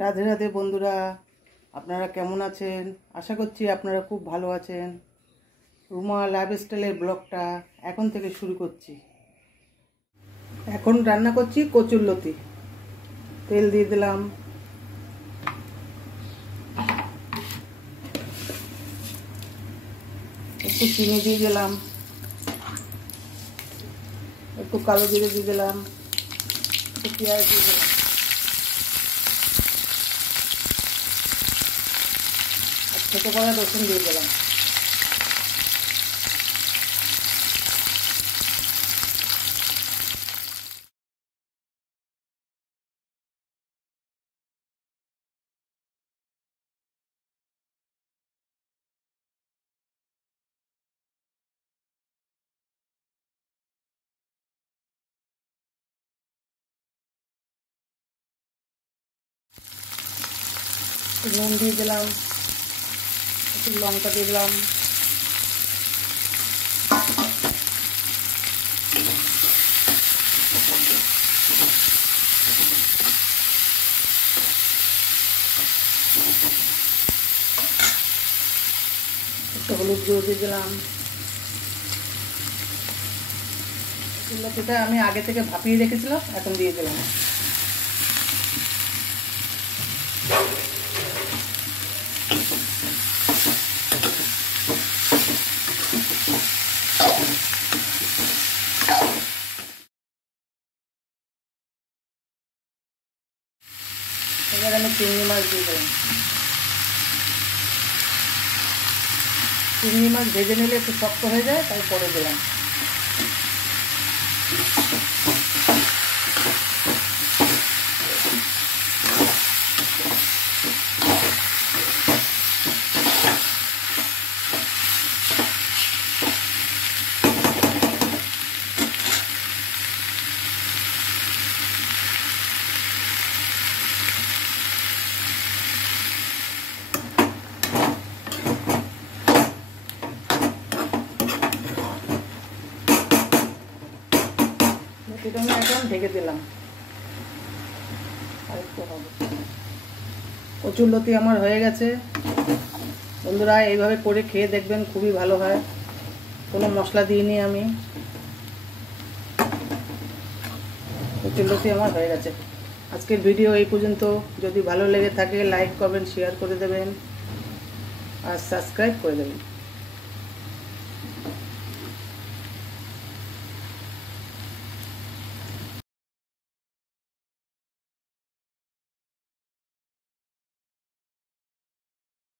রাধে রাধে বন্ধুরা, আপনারা কেমন আছেন? আশা করছি আপনারা খুব ভালো আছেন। রুমা লাইফস্টাইলের ব্লগটা এখন থেকে শুরু করছি। এখন রান্না করছি কচুরলতি। তেল দিয়ে দিলাম, একটু চিনি দিয়ে দিলাম, একটু কালো জিরে দিয়ে দিলাম, একটু পেঁয়াজ দিয়ে দিলাম, আর ছোটো করা রসুন দিয়ে দিলাম। নুন দিয়ে দিলাম, একটু লঙ্কা দিয়ে দিলাম, একটু হলুদ গুঁড়ো দিয়ে দিলাম। লতিটা আমি আগে থেকে ভাপিয়ে রেখেছিলাম, এখন দিয়ে দিলাম। এবার আমি চিংড়ি মাছ দিয়ে দিলাম। চিংড়ি মাছ ভেজে নিলে একটু শক্ত হয়ে যায়, তাই পরে দিলাম। এটা আমি এখন ঢেকে দিলাম। আরেকটু হবে। কচুরলতি আমার হয়ে গেছে। বন্ধুরা এইভাবে করে খেয়ে দেখবেন, খুবই ভালো হয়। কোনো মশলা দিইনি আমি। কচুরলতি আমার হয়ে গেছে। আজকের ভিডিও এই পর্যন্ত। যদি ভালো লেগে থাকে লাইক করবেন, শেয়ার করে দেবেন আর সাবস্ক্রাইব করে দেবেন।